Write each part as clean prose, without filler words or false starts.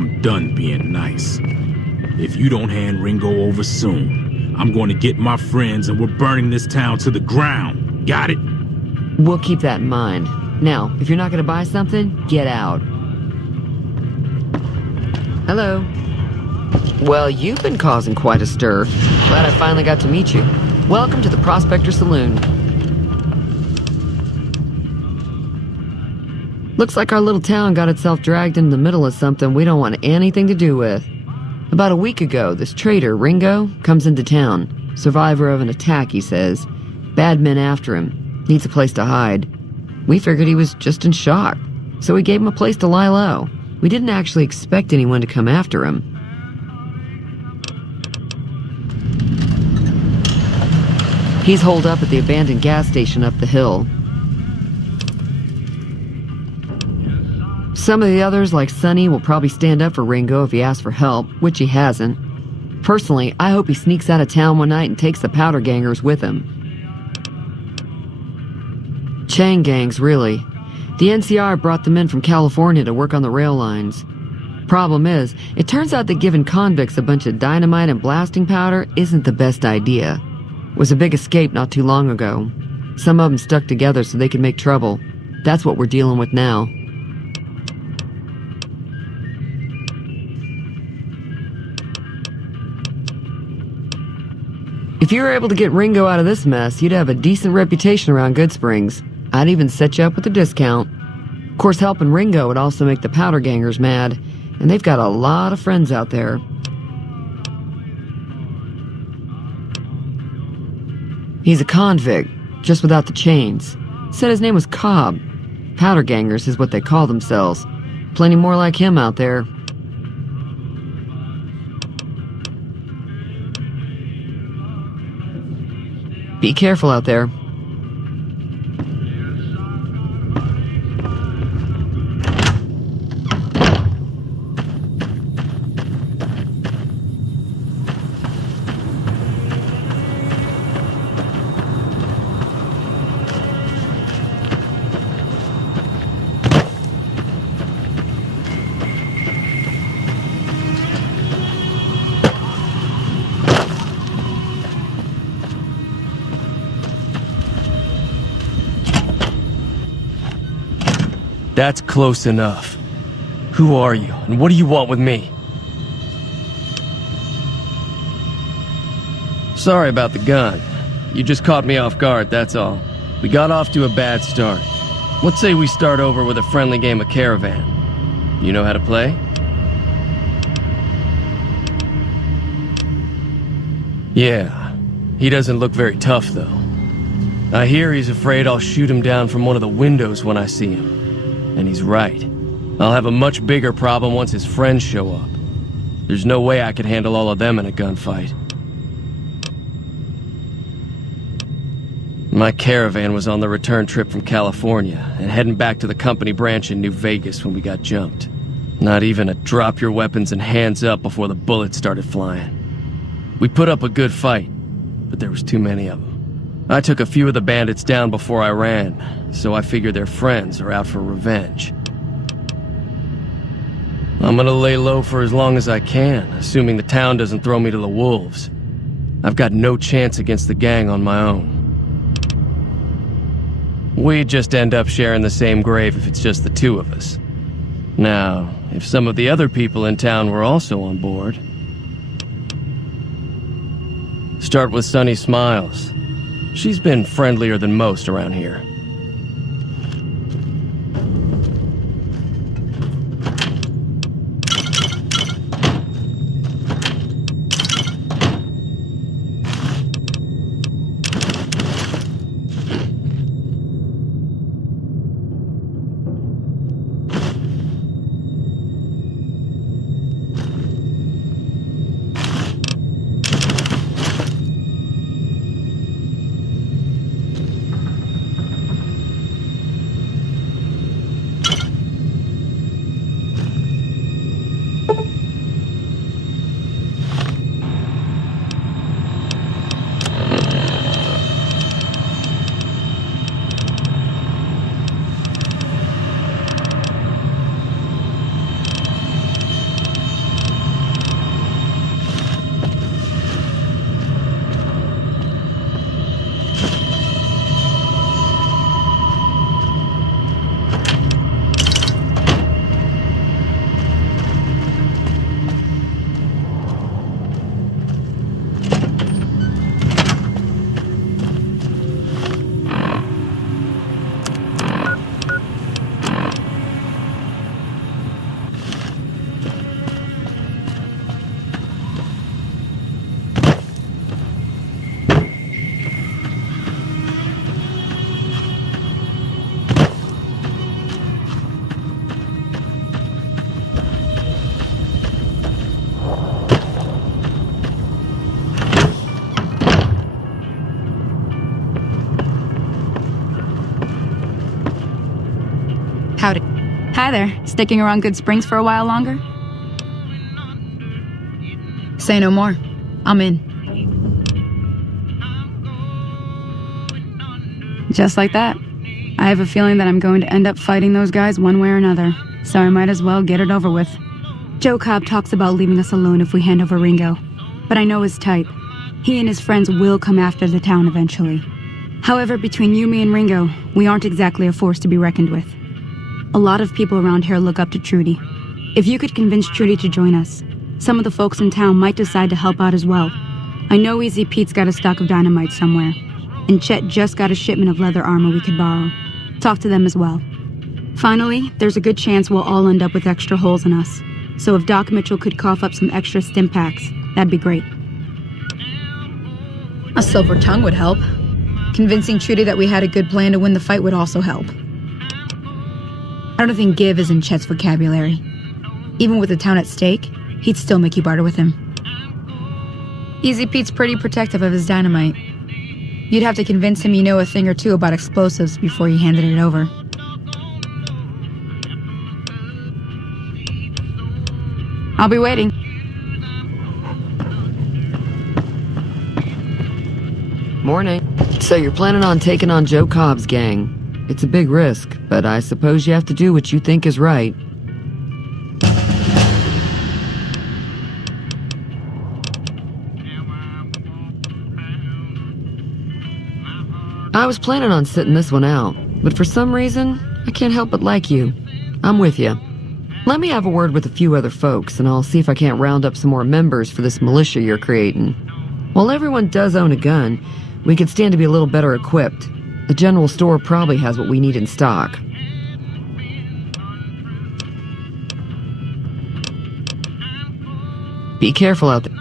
I'm done being nice. If you don't hand Ringo over soon, I'm going to get my friends and we're burning this town to the ground. Got it? We'll keep that in mind. Now, if you're not going to buy something, get out. Hello. Well, you've been causing quite a stir. Glad I finally got to meet you. Welcome to the Prospector Saloon. Looks like our little town got itself dragged into the middle of something we don't want anything to do with. About a week ago, this traitor, Ringo, comes into town. Survivor of an attack, he says. Bad men after him. Needs a place to hide. We figured he was just in shock, so we gave him a place to lie low. We didn't actually expect anyone to come after him. He's holed up at the abandoned gas station up the hill. Some of the others, like Sonny, will probably stand up for Ringo if he asks for help, which he hasn't. Personally, I hope he sneaks out of town one night and takes the powder gangers with him. Chain gangs, really. The NCR brought them in from California to work on the rail lines. Problem is, it turns out that giving convicts a bunch of dynamite and blasting powder isn't the best idea. It was a big escape not too long ago. Some of them stuck together so they could make trouble. That's what we're dealing with now. If you were able to get Ringo out of this mess, you'd have a decent reputation around Goodsprings. I'd even set you up with a discount. Of course, helping Ringo would also make the powder gangers mad, and they've got a lot of friends out there. He's a convict, just without the chains. Said his name was Cobb. Powder gangers is what they call themselves. Plenty more like him out there. Be careful out there. That's close enough. Who are you, and what do you want with me? Sorry about the gun. You just caught me off guard, that's all. We got off to a bad start. Let's say we start over with a friendly game of Caravan. You know how to play? Yeah, he doesn't look very tough, though. I hear he's afraid I'll shoot him down from one of the windows when I see him. And he's right. I'll have a much bigger problem once his friends show up. There's no way I could handle all of them in a gunfight. My Caravan was on the return trip from California and heading back to the company branch in New Vegas when we got jumped. Not even a drop your weapons and hands up before the bullets started flying. We put up a good fight, but there was too many of them. I took a few of the bandits down before I ran, so I figure their friends are out for revenge. I'm gonna lay low for as long as I can, assuming the town doesn't throw me to the wolves. I've got no chance against the gang on my own. We'd just end up sharing the same grave if it's just the two of us. Now, if some of the other people in town were also on board... Start with Sunny Smiles. She's been friendlier than most around here. Hi there. Sticking around Goodsprings for a while longer? Say no more. I'm in. Just like that. I have a feeling that I'm going to end up fighting those guys one way or another, so I might as well get it over with. Joe Cobb talks about leaving us alone if we hand over Ringo, but I know his type. He and his friends will come after the town eventually. However, between you, me, and Ringo, we aren't exactly a force to be reckoned with. A lot of people around here look up to Trudy. If you could convince Trudy to join us, some of the folks in town might decide to help out as well. I know Easy Pete's got a stock of dynamite somewhere, and Chet just got a shipment of leather armor we could borrow. Talk to them as well. Finally, there's a good chance we'll all end up with extra holes in us. So if Doc Mitchell could cough up some extra stim packs, that'd be great. A silver tongue would help. Convincing Trudy that we had a good plan to win the fight would also help. I don't think give is in Chet's vocabulary. Even with the town at stake, he'd still make you barter with him. Easy Pete's pretty protective of his dynamite. You'd have to convince him you know a thing or two about explosives before you handed it over. I'll be waiting. Morning. So you're planning on taking on Joe Cobb's gang. It's a big risk, but I suppose you have to do what you think is right. I was planning on sitting this one out, but for some reason, I can't help but like you. I'm with you. Let me have a word with a few other folks, and I'll see if I can't round up some more members for this militia you're creating. While everyone does own a gun, we could stand to be a little better equipped. The general store probably has what we need in stock. Be careful out there.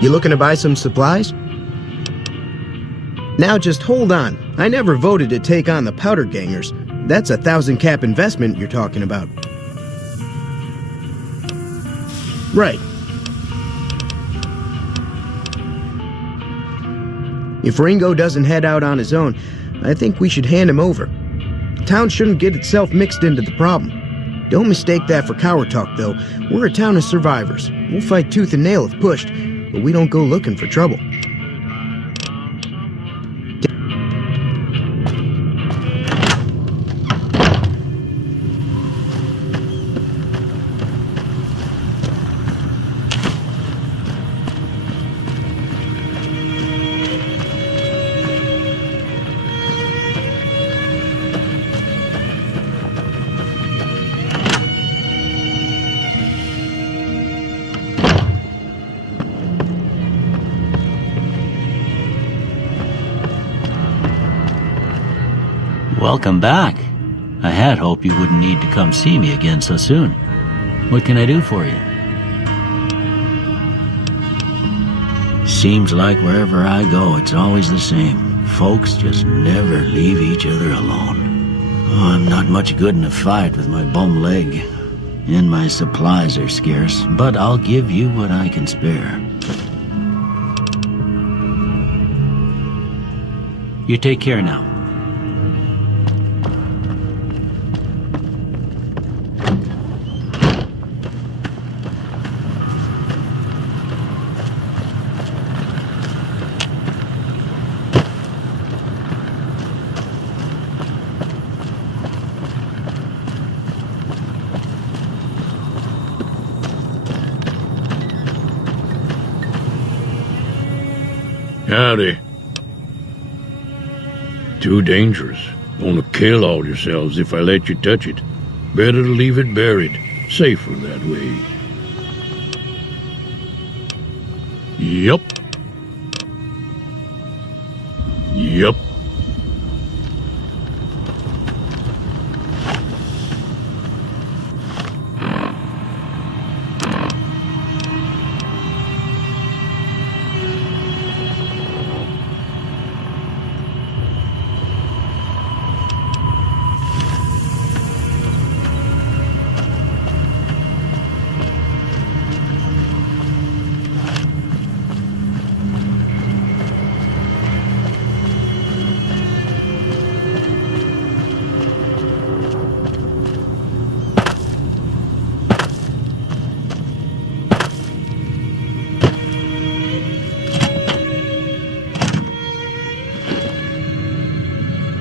You looking to buy some supplies? Now just hold on. I never voted to take on the powder gangers. That's a 1,000-cap investment you're talking about. Right. If Ringo doesn't head out on his own, I think we should hand him over. Town shouldn't get itself mixed into the problem. Don't mistake that for coward talk, though. We're a town of survivors. We'll fight tooth and nail if pushed, but we don't go looking for trouble. Welcome back. I had hoped you wouldn't need to come see me again so soon. What can I do for you? Seems like wherever I go, it's always the same. Folks just never leave each other alone. Oh, I'm not much good in a fight with my bum leg. And my supplies are scarce, but I'll give you what I can spare. You take care now. Howdy. Too dangerous. Gonna kill all yourselves if I let you touch it. Better to leave it buried. Safer that way. Yup. Yup.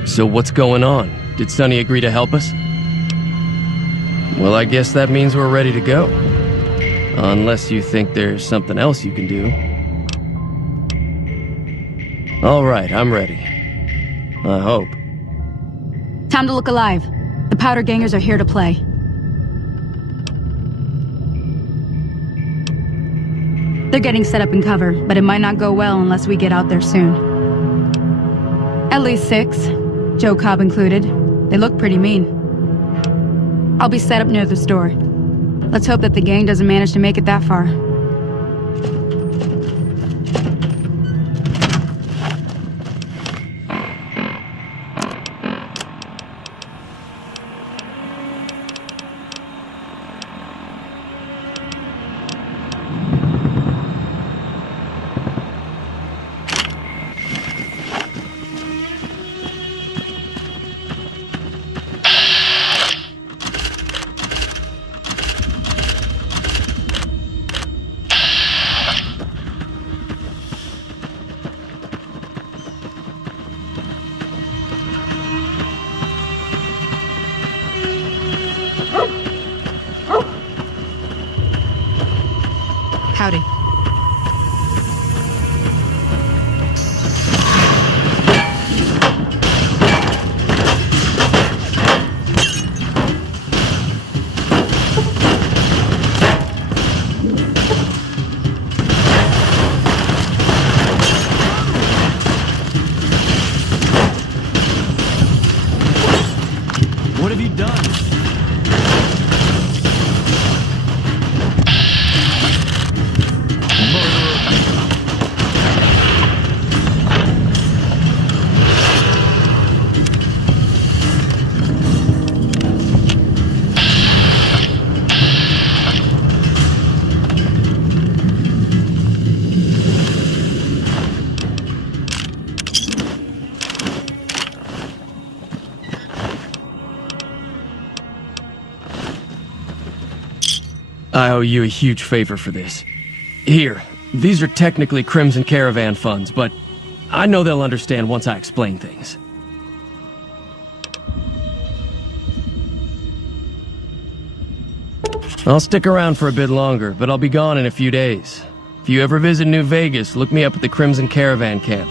So what's going on? Did Sonny agree to help us? Well, I guess that means we're ready to go. Unless you think there's something else you can do. All right, I'm ready. I hope. Time to look alive. The powder gangers are here to play. They're getting set up in cover, but it might not go well unless we get out there soon. At least 6. Joe Cobb included. They look pretty mean. I'll be set up near the store. Let's hope that the gang doesn't manage to make it that far. Howdy. What have you done? I owe you a huge favor for this. Here, these are technically Crimson Caravan funds, but I know they'll understand once I explain things. I'll stick around for a bit longer, but I'll be gone in a few days. If you ever visit New Vegas, look me up at the Crimson Caravan camp.